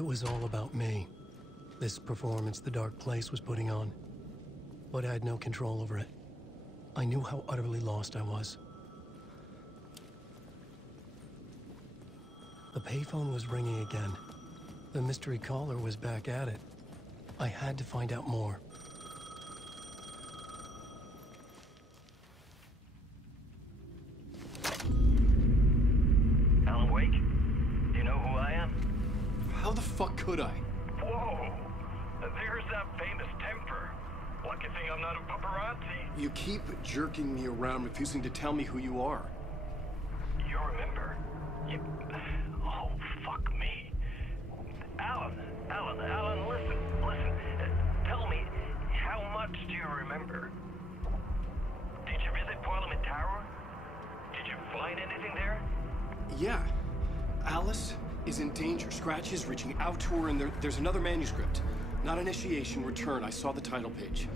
It was all about me. This performance the Dark Place was putting on. But I had no control over it. I knew how utterly lost I was. The payphone was ringing again. The mystery caller was back at it. I had to find out more. Alan Wake? Do you know who I am? How the fuck could I? Whoa! There's that famous temper. Lucky thing I'm not a paparazzi. You keep jerking me around, refusing to tell me who you are. You remember? Oh, fuck me. Alan, listen. Tell me, how much do you remember? Did you visit Parliament Tower? Did you find anything there? Yeah. Alice is in danger. Scratch is reaching out to her, and there's another manuscript. Not initiation, return. I saw the title page.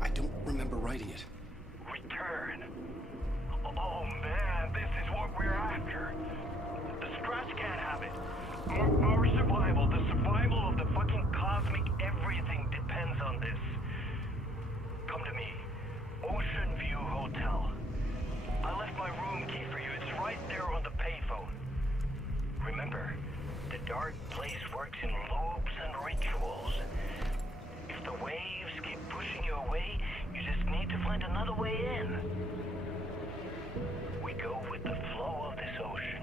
I don't remember writing it. Return? Oh man, this is what we're after. The Scratch can't have it. Our survival, the survival of the fucking cosmic everything depends on this. Come to me. Ocean View Hotel. I left my room key for you. It's right there on the payphone. Remember, the Dark Place works in loops and rituals. If the waves keep pushing you away, you just need to find another way in. We go with the flow of this ocean.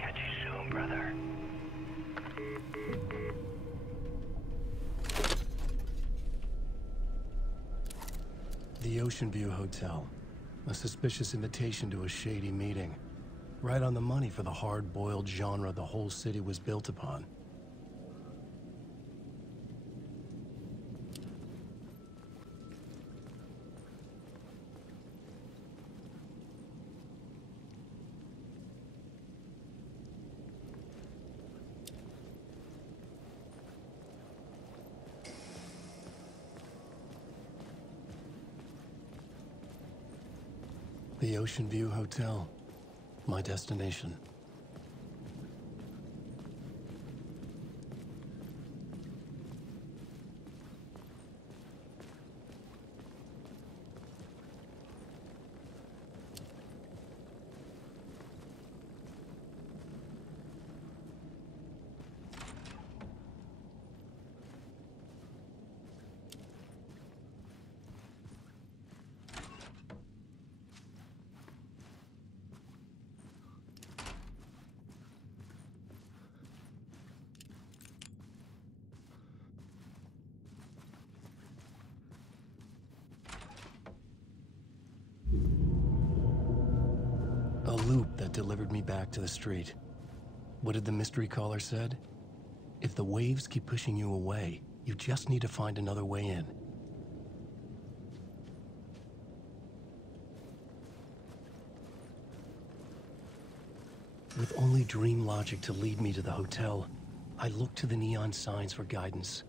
Catch you soon, brother. The Ocean View Hotel. A suspicious invitation to a shady meeting. Right on the money for the hard-boiled genre the whole city was built upon. The Ocean View Hotel. My destination. A loop that delivered me back to the street. What did the mystery caller said? If the waves keep pushing you away, you just need to find another way in. With only dream logic to lead me to the hotel, I looked to the neon signs for guidance.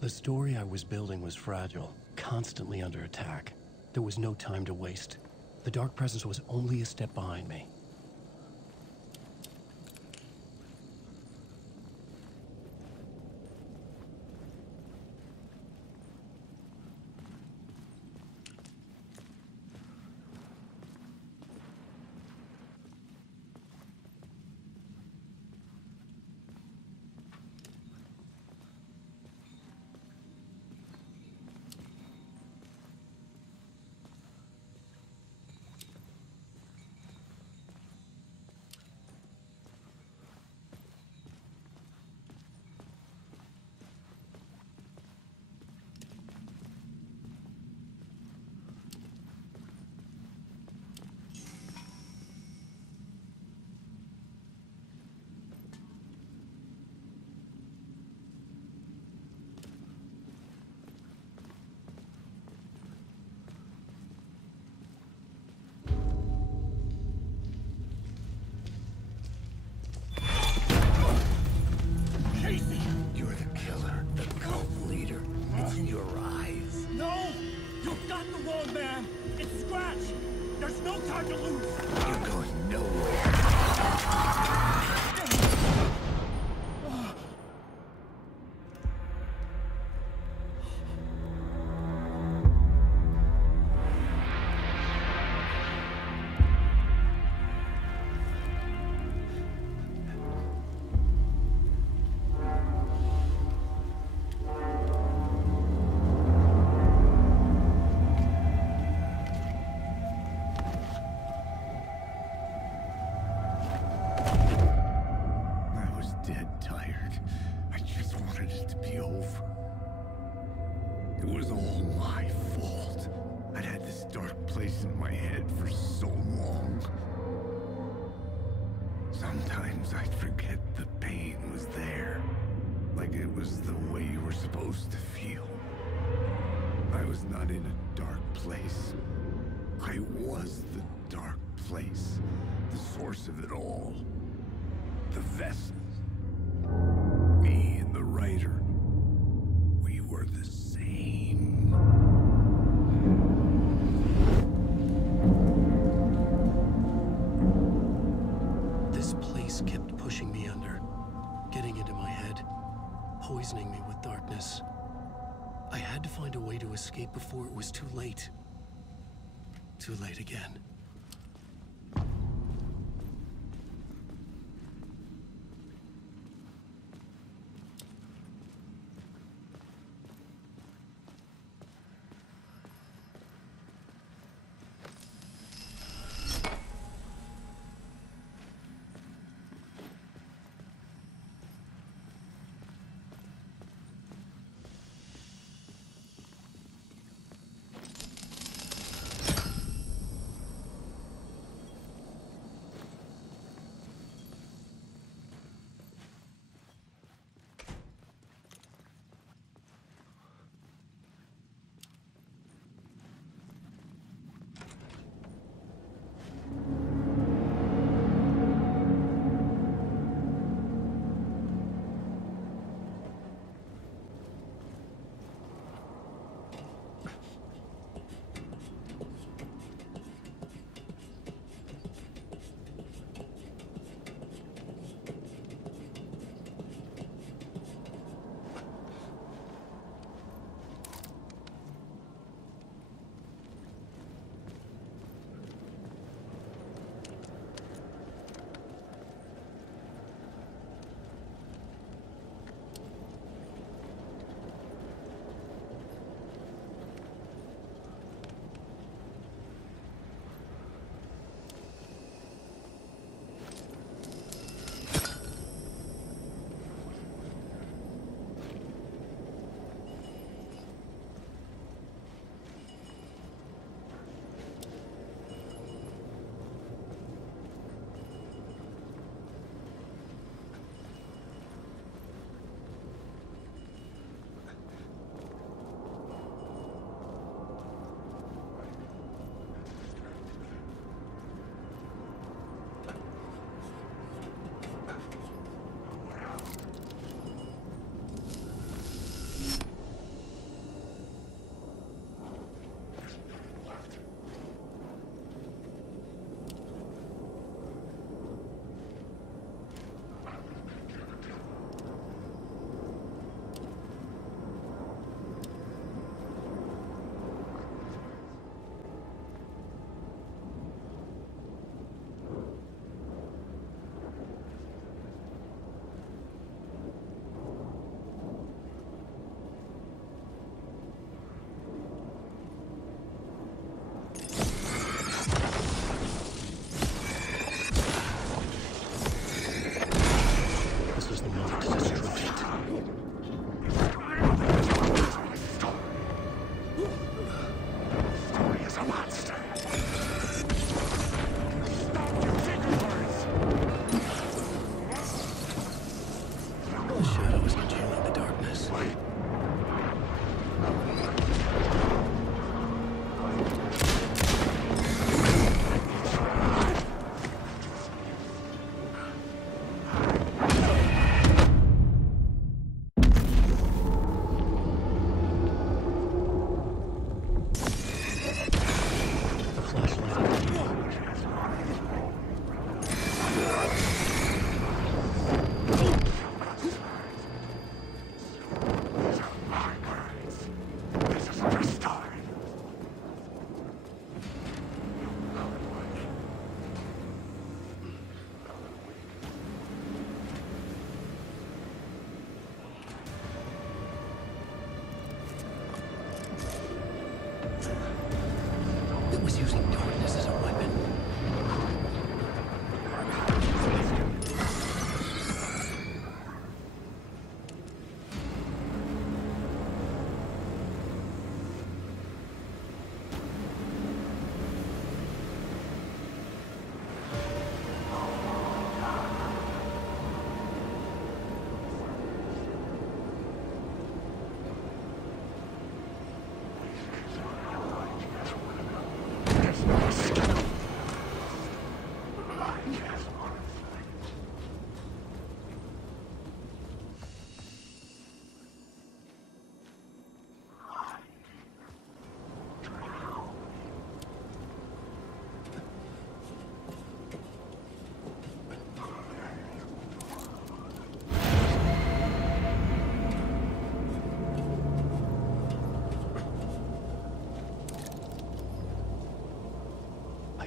The story I was building was fragile, constantly under attack. There was no time to waste. The Dark Presence was only a step behind me. was all my fault. I'd had this dark place in my head for so long. Sometimes I'd forget the pain was there. Like it was the way you were supposed to feel. I was not in a dark place. I was the dark place. The source of it all. The vessel. Me and the writer. We were the same. This place kept pushing me under, getting into my head, poisoning me with darkness. I had to find a way to escape before it was too late. Too late again.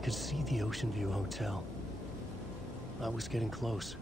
could see the Ocean View Hotel. I was getting close.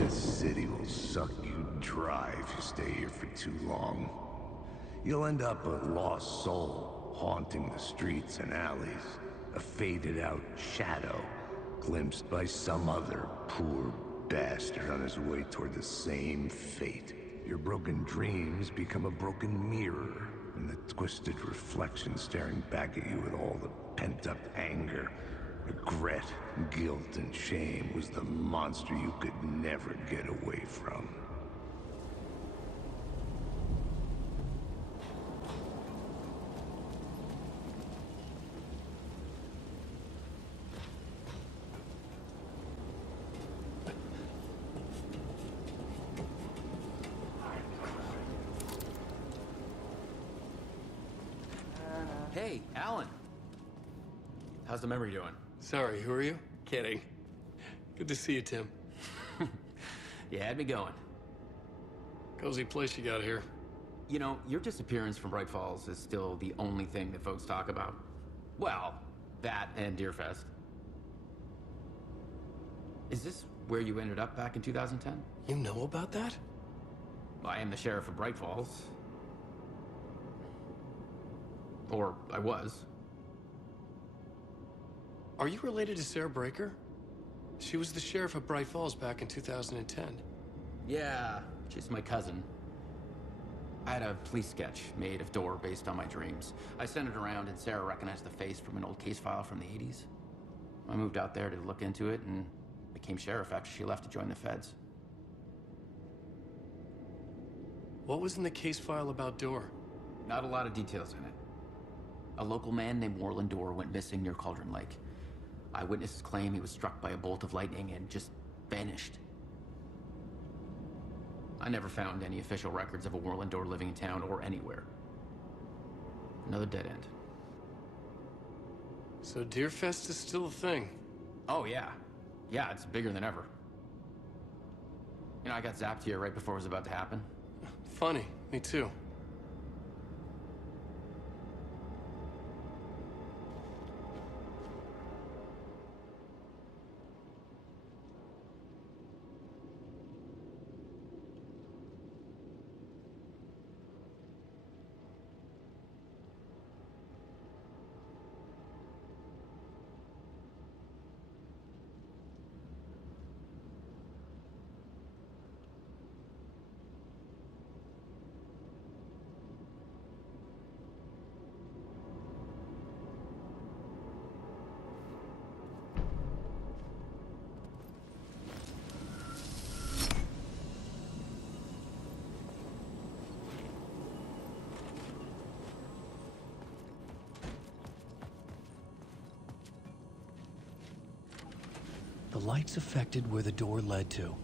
This city will suck you dry if you stay here for too long. You'll end up a lost soul, haunting the streets and alleys. A faded-out shadow, glimpsed by some other poor bastard on his way toward the same fate. Your broken dreams become a broken mirror, and the twisted reflection staring back at you with all the pent-up anger, regret, guilt, and shame was the monster you could never get away from. Hey, Alan. How's the memory doing? Sorry, who are you? Kidding. Good to see you, Tim. You had me going. Cozy place you got here. You know, your disappearance from Bright Falls is still the only thing that folks talk about. Well, that and Deerfest. Is this where you ended up back in 2010? You know about that? I am the sheriff of Bright Falls. Or I was. Are you related to Sarah Breaker? She was the sheriff of Bright Falls back in 2010. Yeah, she's my cousin. I had a police sketch made of Door based on my dreams. I sent it around and Sarah recognized the face from an old case file from the 80s. I moved out there to look into it and became sheriff after she left to join the feds. What was in the case file about Door? Not a lot of details in it. A local man named Warland Door went missing near Cauldron Lake. Eyewitnesses claim he was struck by a bolt of lightning and just vanished. I never found any official records of a Warland Door living in town or anywhere. Another dead end. So Deerfest is still a thing? Oh, yeah. Yeah, it's bigger than ever. You know, I got zapped here right before it was about to happen. Funny, me too. The lights affected where the door led to.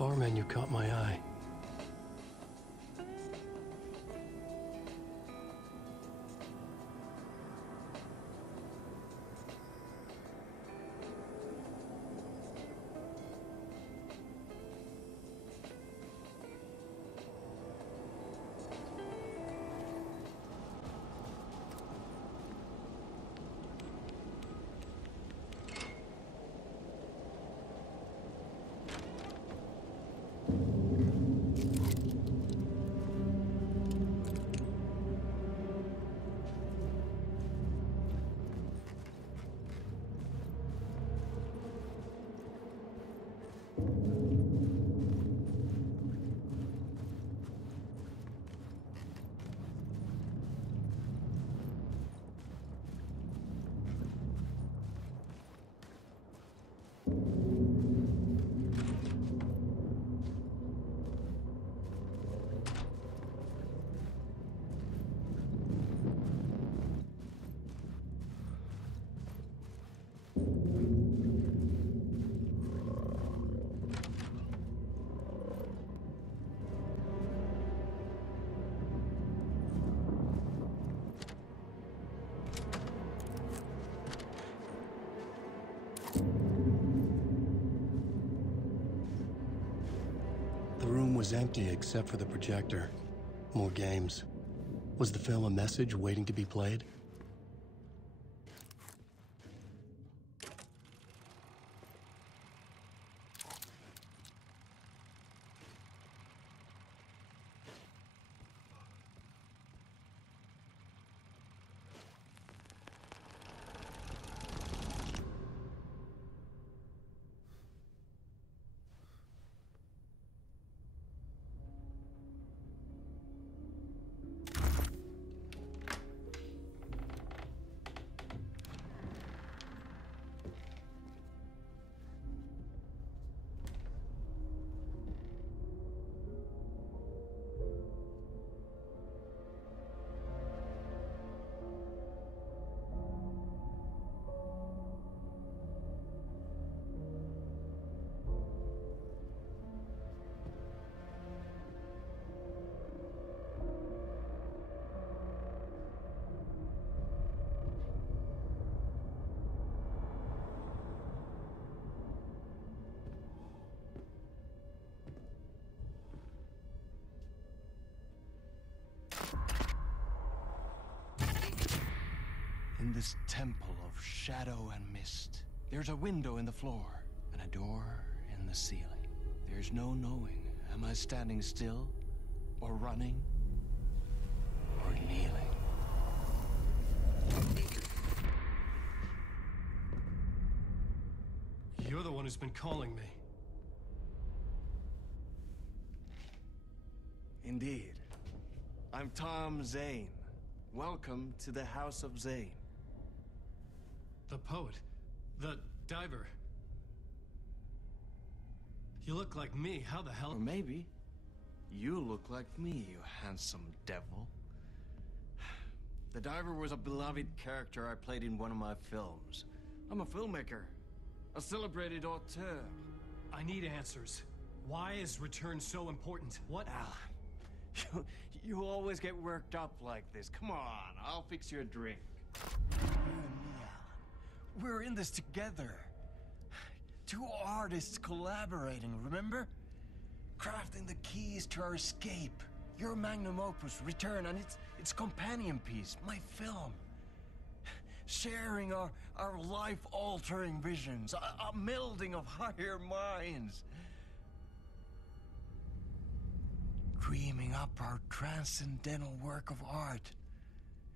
bar menu caught my eye. The room was empty except for the projector. More games. Was the film a message waiting to be played? In this temple of shadow and mist, there's a window in the floor and a door in the ceiling. There's no knowing, am I standing still, or running, or kneeling? You're the one who's been calling me. Indeed. I'm Tom Zane. Welcome to the House of Zane. The poet. The diver. You look like me. How the hell? Or maybe you look like me, you handsome devil. The diver was a beloved character I played in one of my films. I'm a filmmaker, a celebrated auteur. I need answers. Why is Return so important? What? Alan, you always get worked up like this. Come on, I'll fix you a drink. You and me, Alan. We're in this together. Two artists collaborating, remember? Crafting the keys to our escape. Your magnum opus, Return, and its companion piece, my film. Sharing our life-altering visions, a melding of higher minds. Dreaming up our transcendental work of art.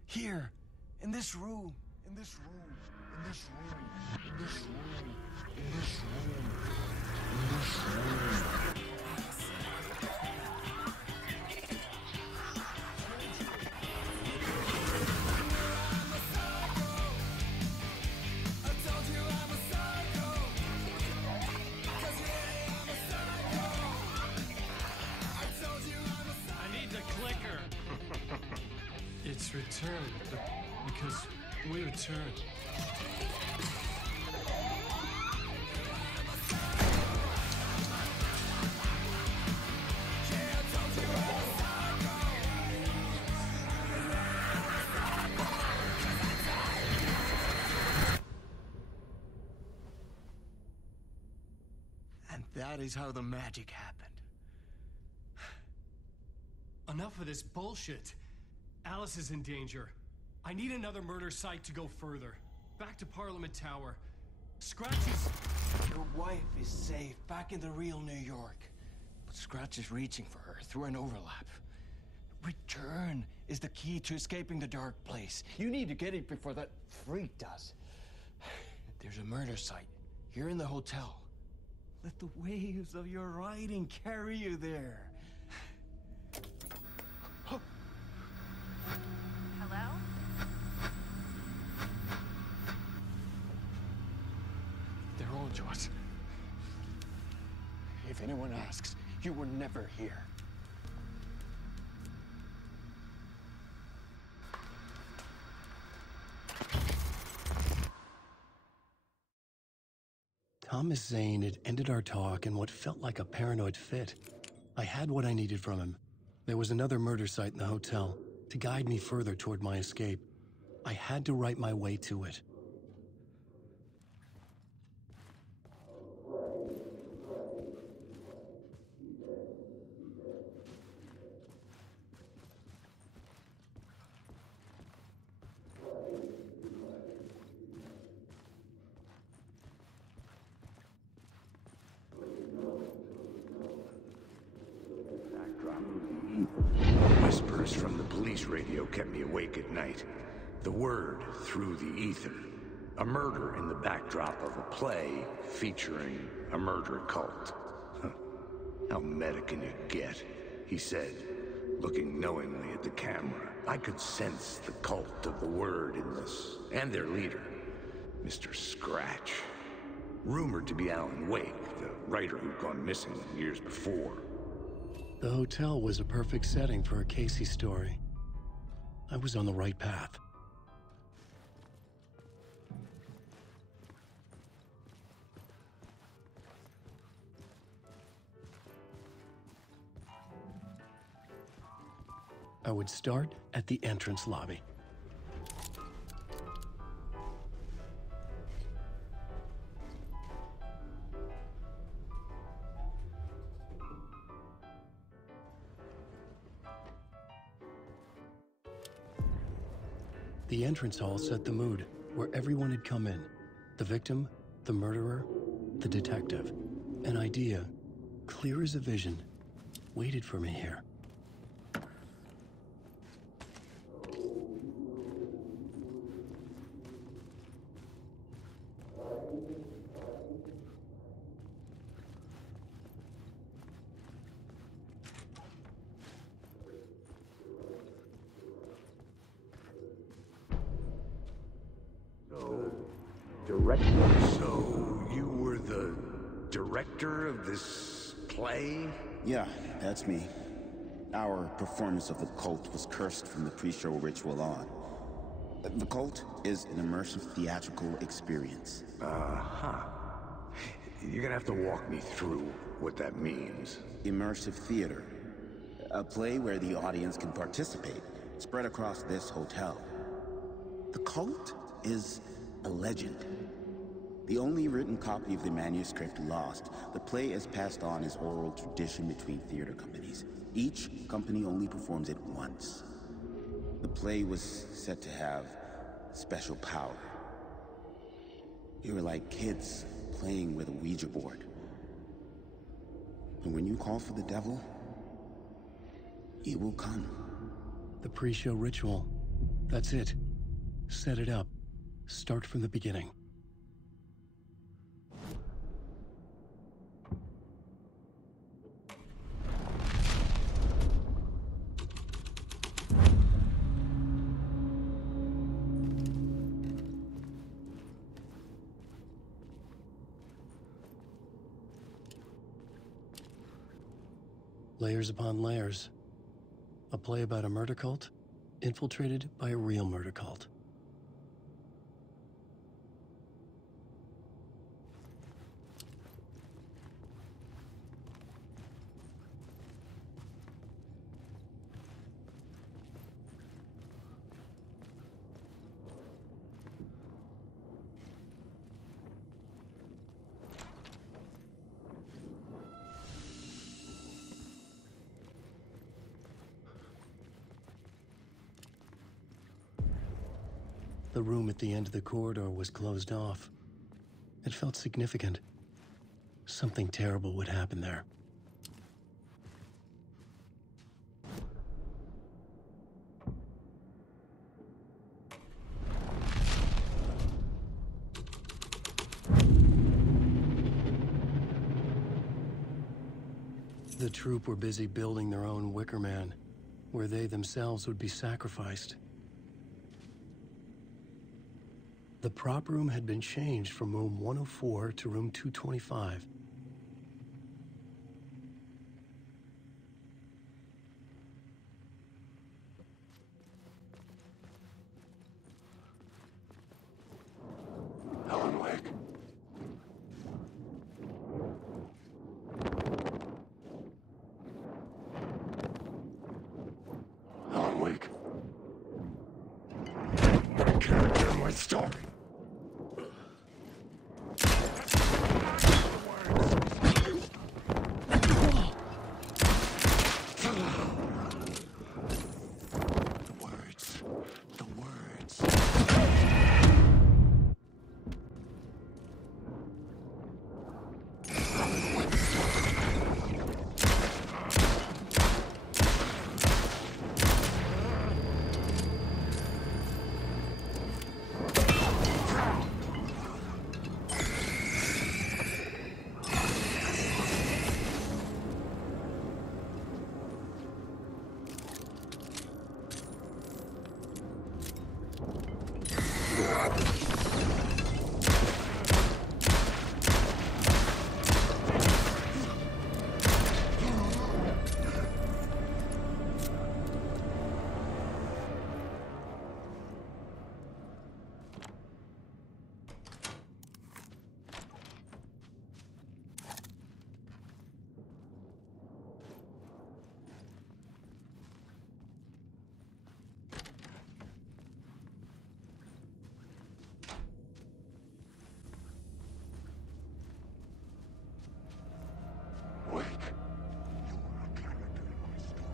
Here, in this room, in this room, in this room, in this room, in this room, in this room. It's Return, because we return. That is how the magic happened. Enough of this bullshit. Alice is in danger. I need another murder site to go further. Back to Parliament Tower. Scratch is... Your wife is safe, back in the real New York. But Scratch is reaching for her through an overlap. Return is the key to escaping the dark place. You need to get it before that freak does. There's a murder site here in the hotel. Let the waves of your riding carry you there. Hello? They're all yours. If anyone asks, you were never here. Thomas Zane had ended our talk in what felt like a paranoid fit. I had what I needed from him. There was another murder site in the hotel to guide me further toward my escape. I had to write my way to it. Whispers from the police radio kept me awake at night. The word through the ether. A murder in the backdrop of a play featuring a murder cult. Huh. How meta can you get? He said, looking knowingly at the camera. I could sense the cult of the word in this, and their leader, Mr. Scratch. Rumored to be Alan Wake, the writer who'd gone missing years before. The hotel was a perfect setting for a Casey story. I was on the right path. I would start at the entrance lobby. The entrance hall set the mood, where everyone had come in. The victim, the murderer, the detective. An idea, clear as a vision, waited for me here. So, you were the director of this play? Yeah, that's me. Our performance of The Cult was cursed from the pre-show ritual on. The Cult is an immersive theatrical experience. Uh-huh. You're gonna have to walk me through what that means. Immersive theater. A play where the audience can participate, spread across this hotel. The Cult is a legend. The only written copy of the manuscript lost, the play is passed on as oral tradition between theater companies. Each company only performs it once. The play was said to have special power. We were like kids playing with a Ouija board. And when you call for the devil, he will come. The pre-show ritual. That's it. Set it up. Start from the beginning. Layers upon layers. A play about a murder cult, infiltrated by a real murder cult. The room at the end of the corridor was closed off. It felt significant. Something terrible would happen there. The troop were busy building their own Wicker Man, where they themselves would be sacrificed. The prop room had been changed from room 104 to room 225. Alan Wake. Alan Wake. My character, my story. The words. Wake. You are a character in my story.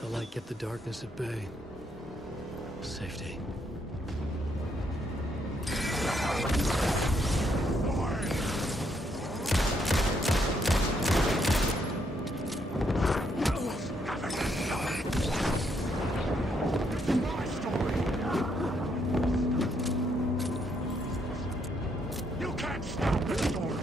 The light kept the darkness at bay. Safety. You can't stop the story.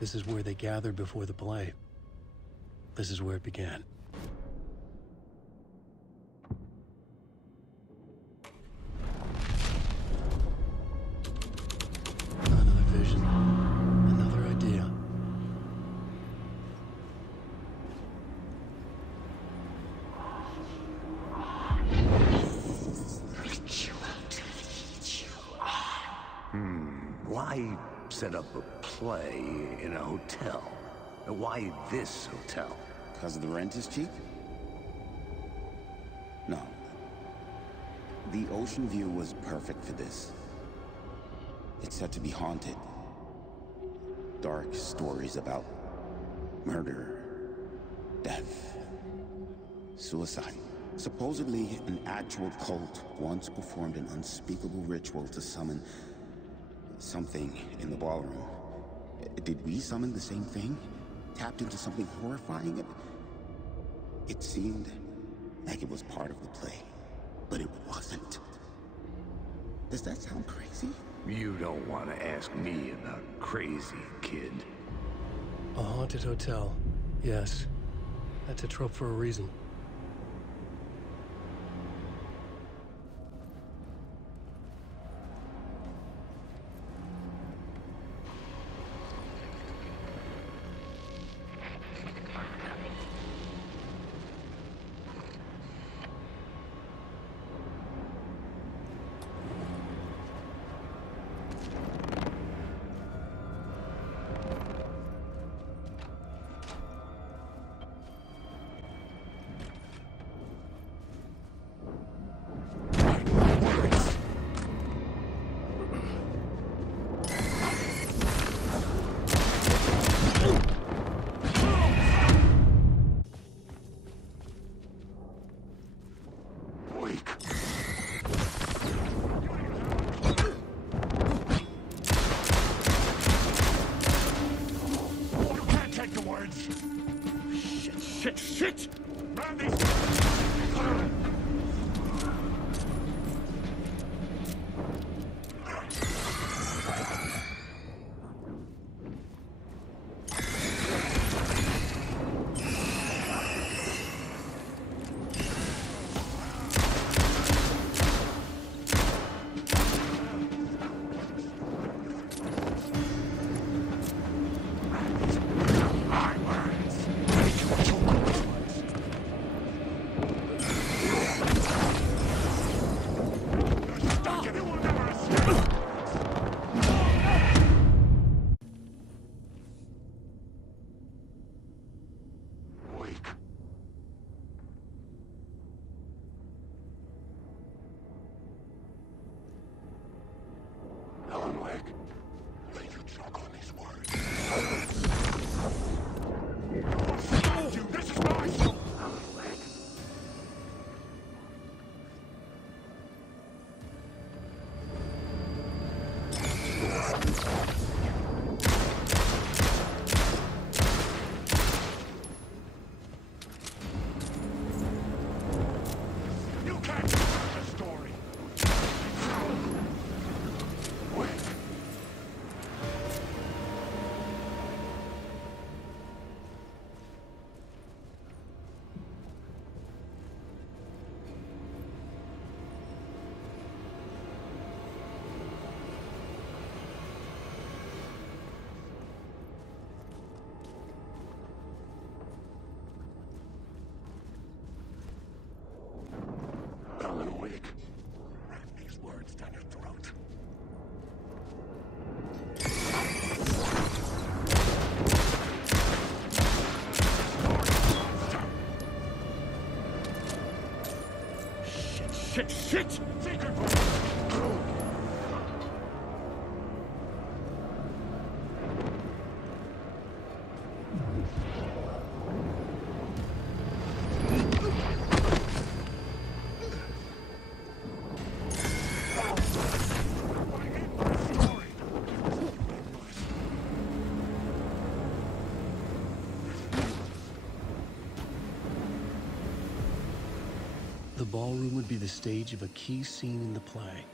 This is where they gathered before the play. This is where it began. Another vision set up a play in a hotel. Why this hotel? Because the rent is cheap? No. The ocean view was perfect for this. It's said to be haunted. Dark stories about murder, death, suicide. Supposedly, an actual cult once performed an unspeakable ritual to summon something in the ballroom. Did we summon the same thing? Tapped into something horrifying? It seemed like it was part of the play, but it wasn't. Does that sound crazy? You don't want to ask me about crazy, kid. A haunted hotel. Yes. That's a trope for a reason. Shit! Run these! Alan Wake. Write these words down your throat. Shit! Secret room! The ballroom would be the stage of a key scene in the play.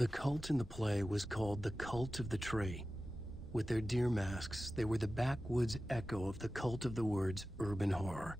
The cult in the play was called the Cult of the Tree. With their deer masks, they were the backwoods echo of the cult of the word's urban horror.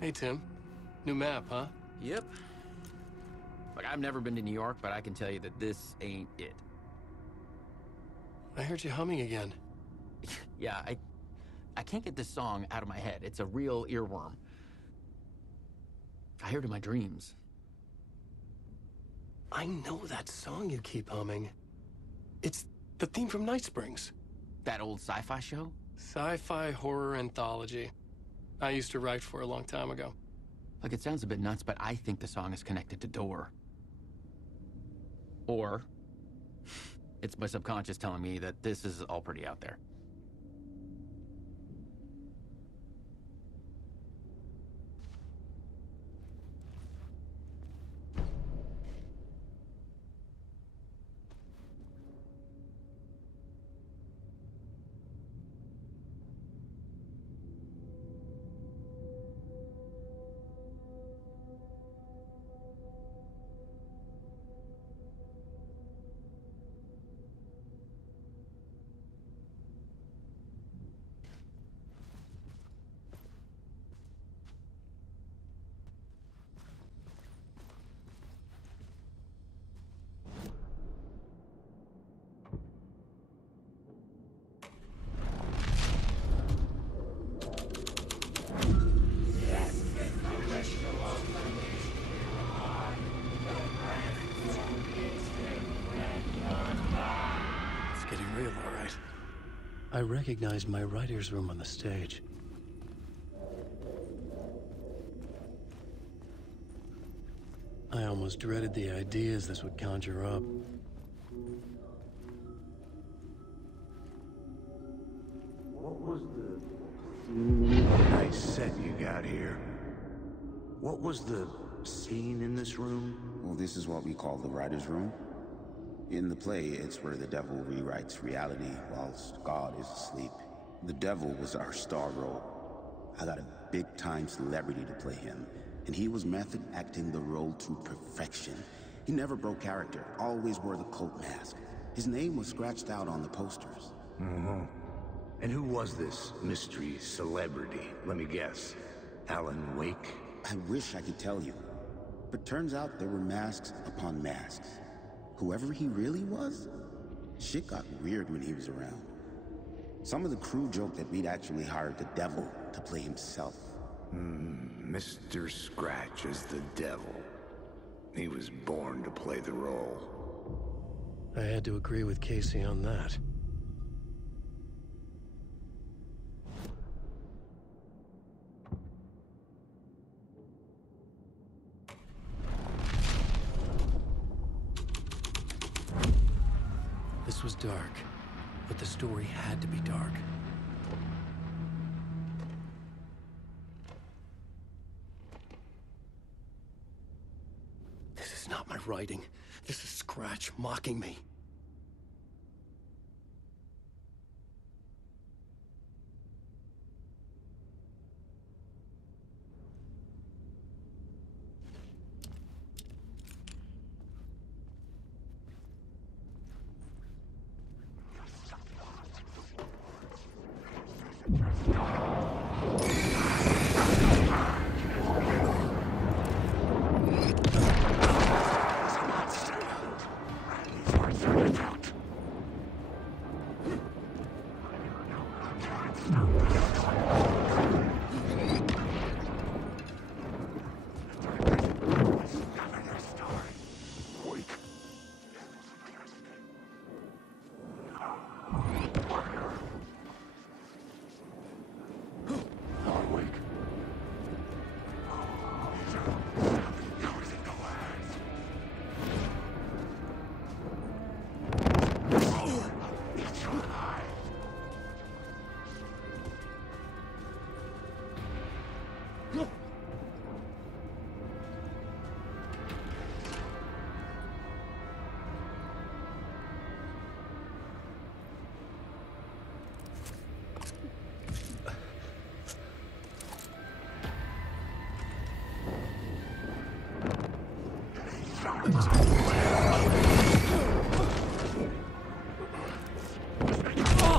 Hey, Tim. New map, huh? Yep. Like, I've never been to New York, but I can tell you that this ain't it. I heard you humming again. Yeah, I can't get this song out of my head. It's a real earworm. I hear it in my dreams. I know that song you keep humming. It's the theme from Night Springs. That old sci-fi show? Sci-fi horror anthology. I used to write for a long time ago. Like, it sounds a bit nuts, but I think the song is connected to Door. Or it's my subconscious telling me that this is all pretty out there. I recognized my writer's room on the stage. I almost dreaded the ideas this would conjure up. What was the nice set you got here? What was the scene in this room? Well, this is what we call the writer's room. In the play, it's where the devil rewrites reality whilst God is asleep. The devil was our star role. I got a big-time celebrity to play him, and he was method acting the role to perfection. He never broke character, always wore the cult mask. His name was scratched out on the posters. Mm-hmm. And who was this mystery celebrity? Let me guess. Alan Wake? I wish I could tell you, but turns out there were masks upon masks. Whoever he really was, shit got weird when he was around. Some of the crew joked that we'd actually hired the devil to play himself. Mr. Scratch is the devil. He was born to play the role. I had to agree with Casey on that. This was dark, but the story had to be dark. This is not my writing. This is Scratch mocking me.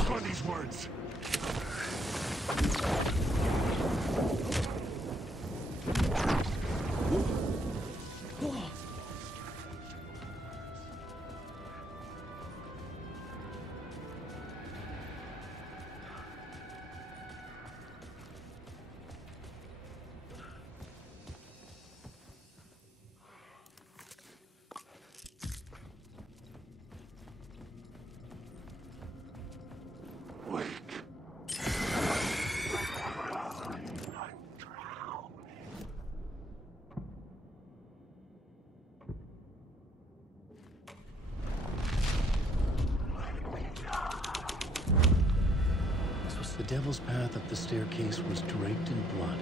On these words. The devil's path up the staircase was draped in blood.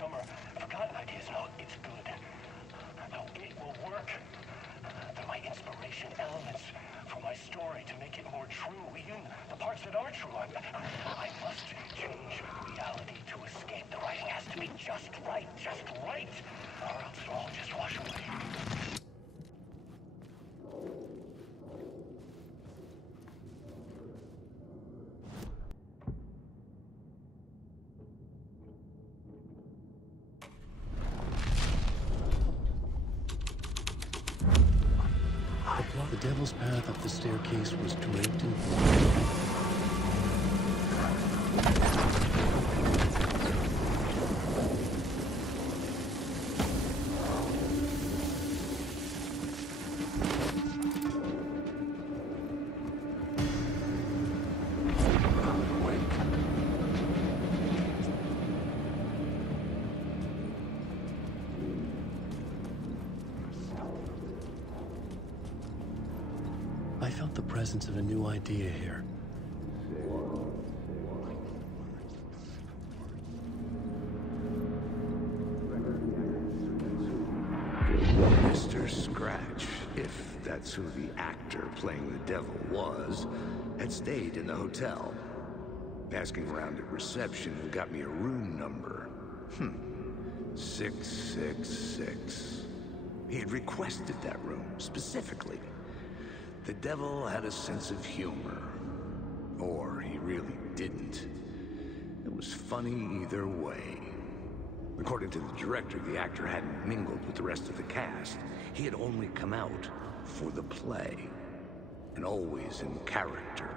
Some are forgotten ideas. No, it's good. No, it will work. They're my inspiration elements for my story to make it more true, even the parts that aren't true. I must change reality to escape. The writing has to be just right, or else it'll all just wash away. The devil's path up the staircase was draped in blood. I felt the presence of a new idea here. Mr. Scratch, if that's who the actor playing the devil was, had stayed in the hotel. Asking around at reception got me a room number. 666. He had requested that room, specifically. The devil had a sense of humor. Or he really didn't. It was funny either way. According to the director, the actor hadn't mingled with the rest of the cast. He had only come out for the play. And always in character.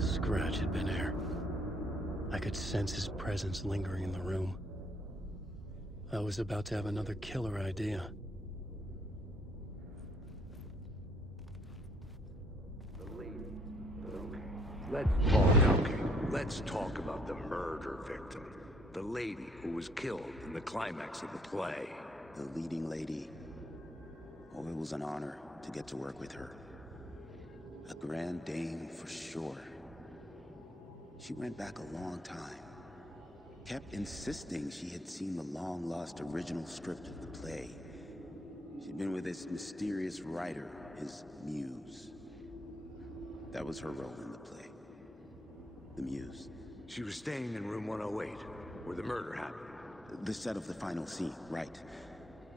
Scratch had been here. I could sense his presence lingering in the room. I was about to have another killer idea. Let's talk about the murder victim. The lady who was killed in the climax of the play. The leading lady. Oh, it was an honor to get to work with her. A grand dame for sure. She went back a long time. Kept insisting she had seen the long-lost original script of the play. She'd been with this mysterious writer, his muse. That was her role in the play. The muse. She was staying in room 108, where the murder happened. The set of the final scene, right.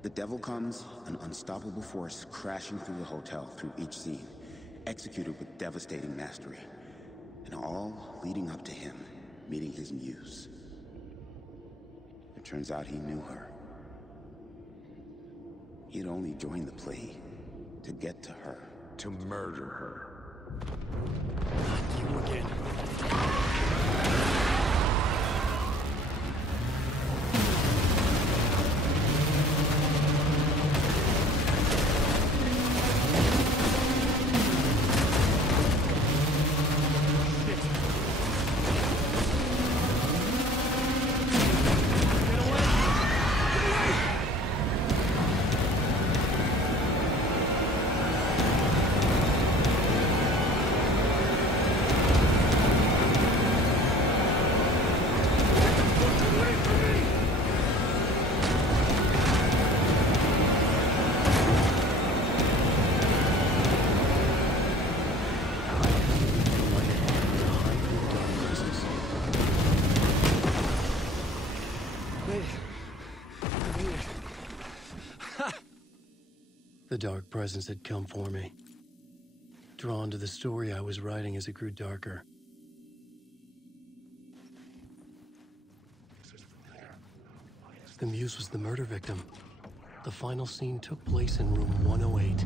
The devil comes, an unstoppable force crashing through the hotel through each scene, executed with devastating mastery. And all leading up to him meeting his muse. It turns out he knew her. He had only joined the play to get to her. To murder her. You again. The dark presence had come for me. Drawn to the story I was writing as it grew darker. The muse was the murder victim. The final scene took place in room 108.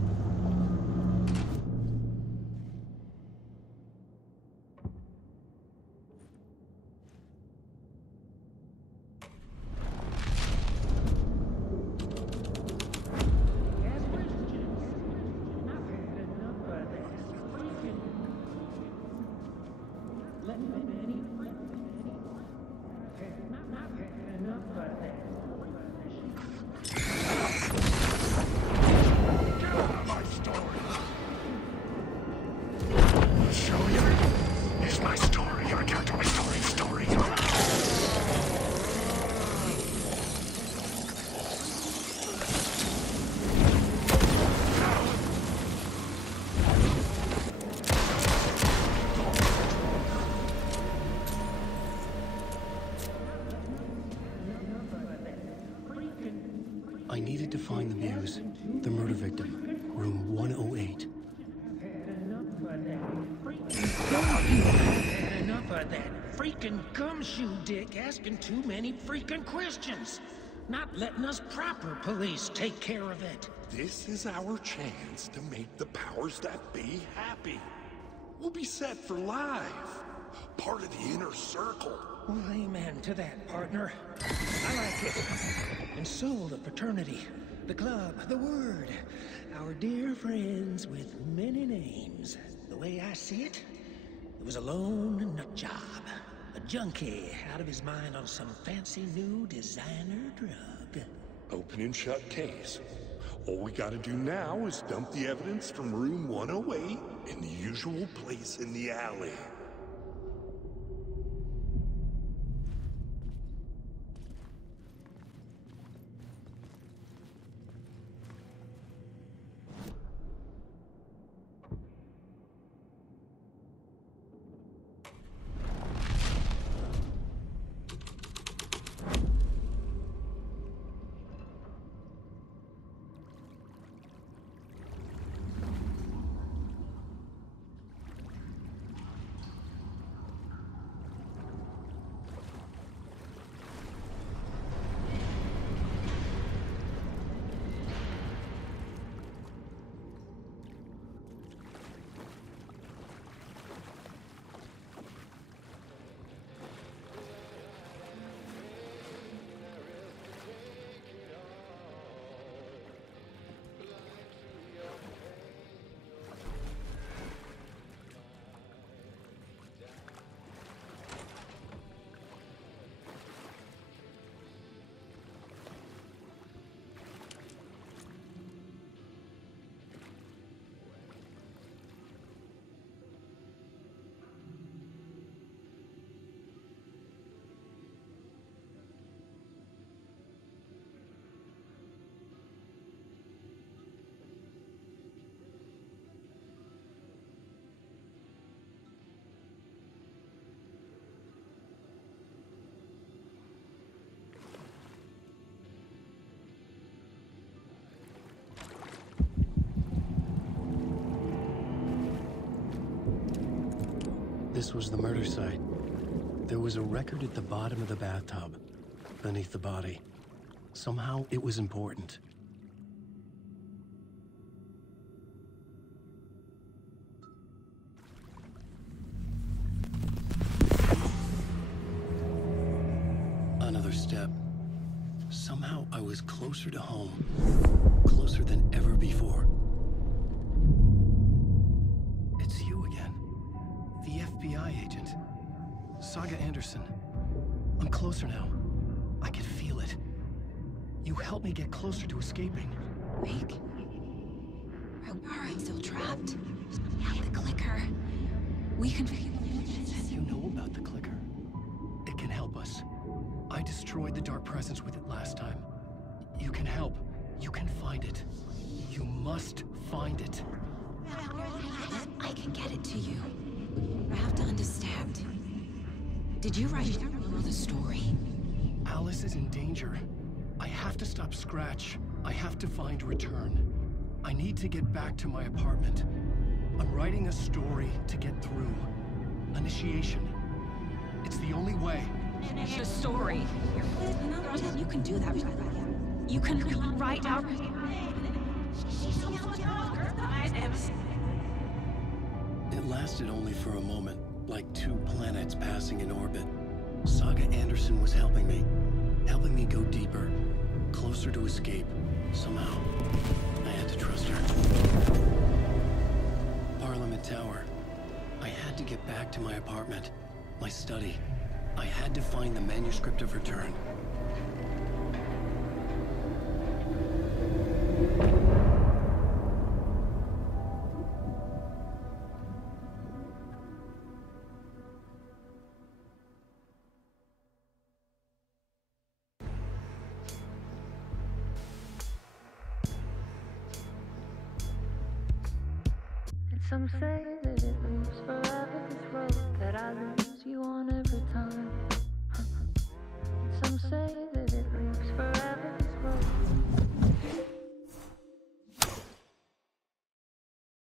I needed to find the muse, the murder victim, room 108. Had enough of that freaking gumshoe dick asking too many freaking questions. Not letting us proper police take care of it. This is our chance to make the powers that be happy. We'll be set for life. Part of the inner circle. Well, amen to that, partner. I like it. And so the fraternity, the club, the word. Our dear friends with many names. The way I see it, it was a lone nut job. A junkie out of his mind on some fancy new designer drug. Open and shut case. All we gotta do now is dump the evidence from room 108 in the usual place in the alley. This was the murder site. There was a record at the bottom of the bathtub, beneath the body. Somehow, it was important. Another step. Somehow, I was closer to home. Closer than ever before. It's you again. The FBI agent. Saga Anderson. I'm closer now. I can feel it. You helped me get closer to escaping. Rick? Are I still trapped? We have the clicker. We can... You know about the clicker. It can help us. I destroyed the dark presence with it last time. You can help. You can find it. You must find it. I can get it to you. I have to understand. Did you write the story? Alice is in danger. I have to stop Scratch. I have to find Return. I need to get back to my apartment. I'm writing a story to get through. Initiation. It's the only way. The story. You can do that. You can write out... It lasted only for a moment, like two planets passing in orbit. Saga Anderson was helping me go deeper, closer to escape. Somehow, I had to trust her. Parliament Tower. I had to get back to my apartment, my study. I had to find the manuscript of Return. Some say that it moves forever.